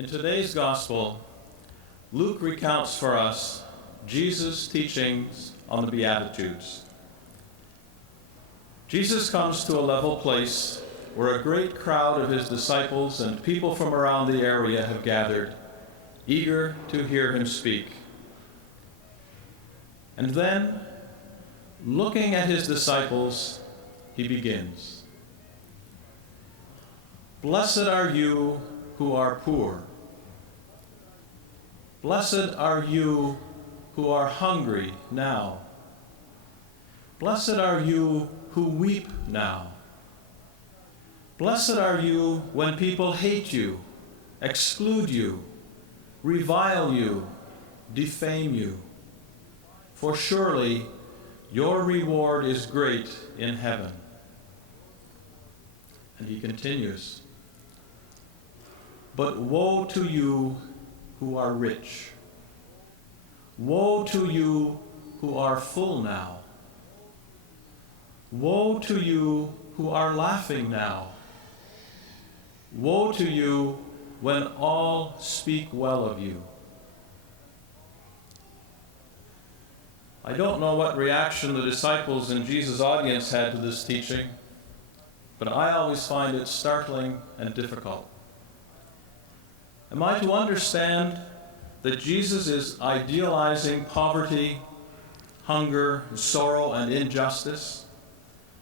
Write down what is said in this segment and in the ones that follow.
In today's gospel, Luke recounts for us Jesus' teachings on the Beatitudes. Jesus comes to a level place where a great crowd of his disciples and people from around the area have gathered, eager to hear him speak. And then, looking at his disciples, he begins. Blessed are you who are poor. Blessed are you who are hungry now. Blessed are you who weep now. Blessed are you when people hate you, exclude you, revile you, defame you. For surely your reward is great in heaven. And he continues, but woe to you who are rich. Woe to you who are full now. Woe to you who are laughing now. Woe to you when all speak well of you. I don't know what reaction the disciples in Jesus' audience had to this teaching, but I always find it startling and difficult. Am I to understand that Jesus is idealizing poverty, hunger, sorrow, and injustice?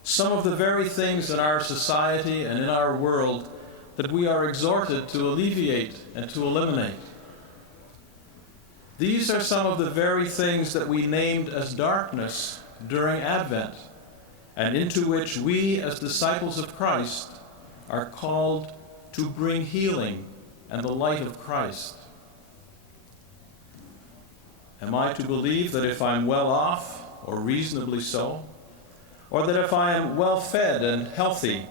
Some of the very things in our society and in our world that we are exhorted to alleviate and to eliminate. These are some of the very things that we named as darkness during Advent, and into which we, as disciples of Christ, are called to bring healing and the light of Christ. Am I to believe that if I'm well off, or reasonably so, or that if I am well fed and healthy,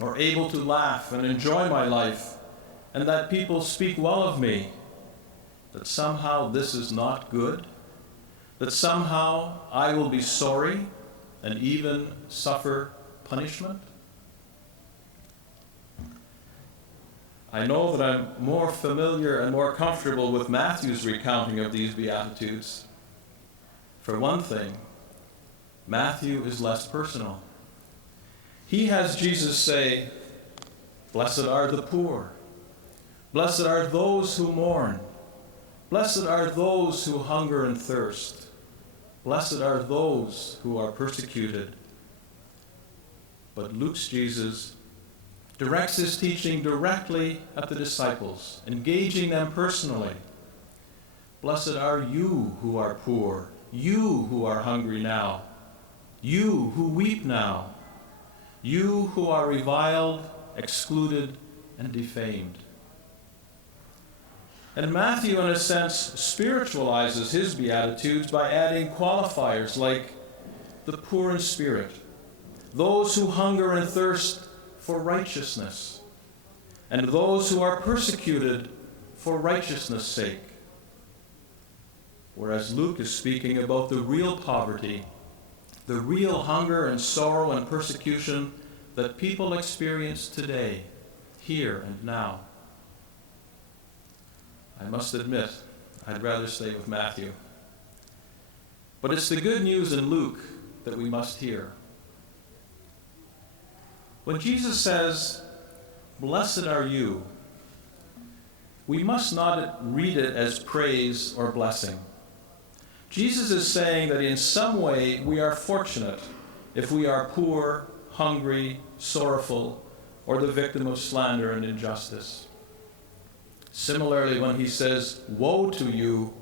or able to laugh and enjoy my life, and that people speak well of me, that somehow this is not good? That somehow I will be sorry and even suffer punishment? I know that I'm more familiar and more comfortable with Matthew's recounting of these Beatitudes. For one thing, Matthew is less personal. He has Jesus say, blessed are the poor. Blessed are those who mourn. Blessed are those who hunger and thirst. Blessed are those who are persecuted. But Luke's Jesus directs his teaching directly at the disciples, engaging them personally. Blessed are you who are poor, you who are hungry now, you who weep now, you who are reviled, excluded, and defamed. And Matthew, in a sense, spiritualizes his Beatitudes by adding qualifiers like the poor in spirit, those who hunger and thirst for righteousness, and those who are persecuted for righteousness' sake. Whereas Luke is speaking about the real poverty, the real hunger and sorrow and persecution that people experience today, here and now. I must admit, I'd rather stay with Matthew. But it's the good news in Luke that we must hear. When Jesus says, blessed are you, we must not read it as praise or blessing. Jesus is saying that in some way we are fortunate if we are poor, hungry, sorrowful, or the victim of slander and injustice. Similarly, when he says, woe to you,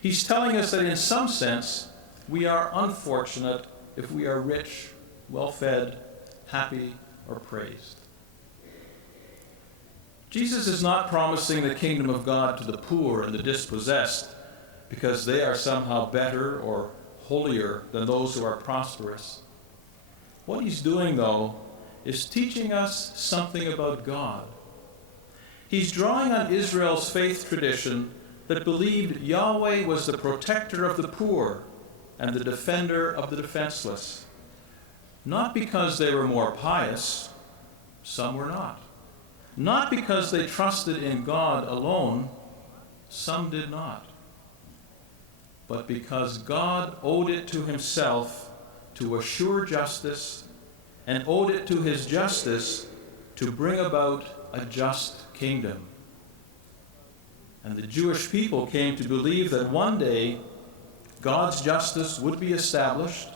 he's telling us that in some sense we are unfortunate if we are rich, well-fed, happy, or praised. Jesus is not promising the kingdom of God to the poor and the dispossessed because they are somehow better or holier than those who are prosperous. What he's doing, though, is teaching us something about God. He's drawing on Israel's faith tradition that believed Yahweh was the protector of the poor and the defender of the not because they were more pious, some were not, not because they trusted in God alone, some did not, but because God owed it to himself to assure justice, and owed it to his justice to bring about a just kingdom. And the Jewish people came to believe that one day God's justice would be established,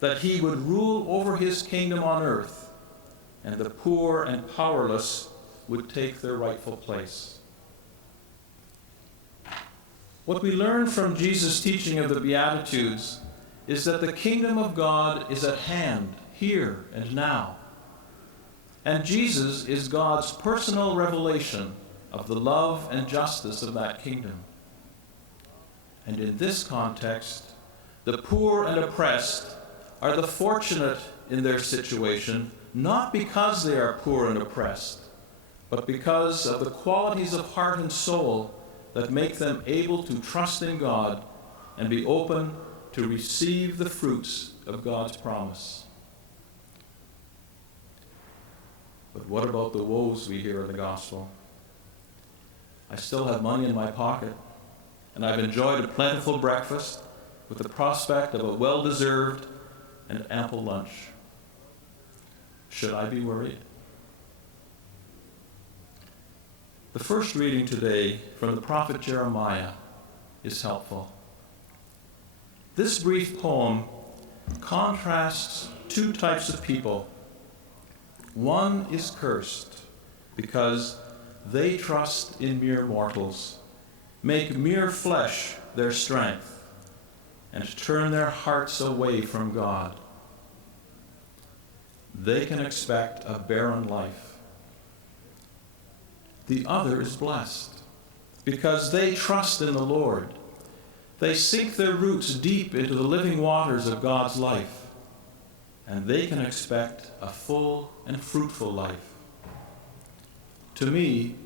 that he would rule over his kingdom on earth, and the poor and powerless would take their rightful place. What we learn from Jesus' teaching of the Beatitudes is that the kingdom of God is at hand, here and now. And Jesus is God's personal revelation of the love and justice of that kingdom. And in this context, the poor and oppressed are the fortunate in their situation, not because they are poor and oppressed, but because of the qualities of heart and soul that make them able to trust in God and be open to receive the fruits of God's promise. But what about the woes we hear in the gospel? I still have money in my pocket, and I've enjoyed a plentiful breakfast with the prospect of a well-deserved and ample lunch. Should I be worried? The first reading today from the prophet Jeremiah is helpful. This brief poem contrasts two types of people. One is cursed because they trust in mere mortals, make mere flesh their strength, and turn their hearts away from God. They can expect a barren life. The other is blessed because they trust in the Lord. They sink their roots deep into the living waters of God's life, and they can expect a full and fruitful life. To me,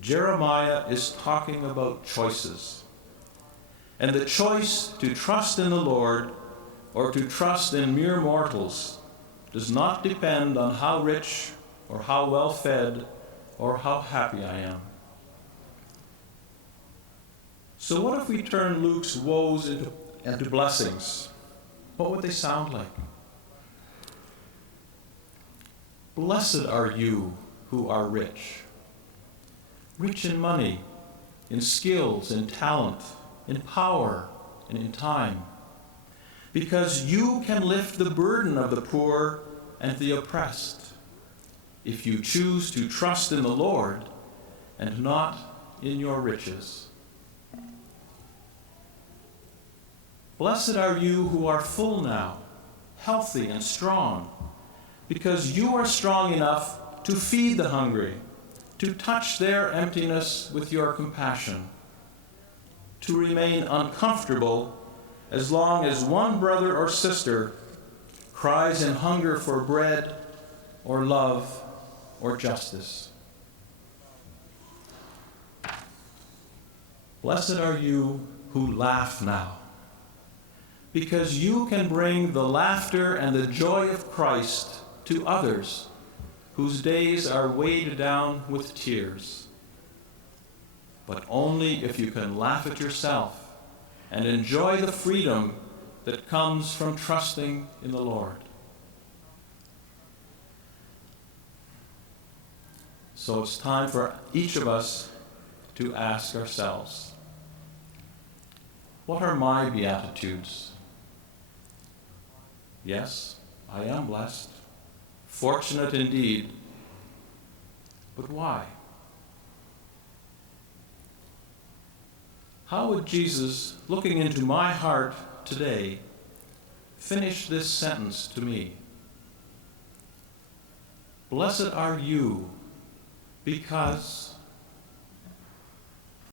Jeremiah is talking about choices. And the choice to trust in the Lord or to trust in mere mortals does not depend on how rich or how well fed or how happy I am. So what if we turn Luke's woes into blessings? What would they sound like? Blessed are you who are rich. Rich in money, in skills, in talent, in power, and in time. Because you can lift the burden of the poor and the oppressed, if you choose to trust in the Lord and not in your riches. Blessed are you who are full now, healthy and strong, because you are strong enough to feed the hungry, to touch their emptiness with your compassion, to remain uncomfortable as long as one brother or sister cries in hunger for bread or love or justice. Blessed are you who laugh now, because you can bring the laughter and the joy of Christ to others whose days are weighed down with tears. But only if you can laugh at yourself and enjoy the freedom that comes from trusting in the Lord. So it's time for each of us to ask ourselves, what are my beatitudes? Yes, I am blessed, fortunate indeed, but why? How would Jesus, looking into my heart today, finish this sentence to me? Blessed are you because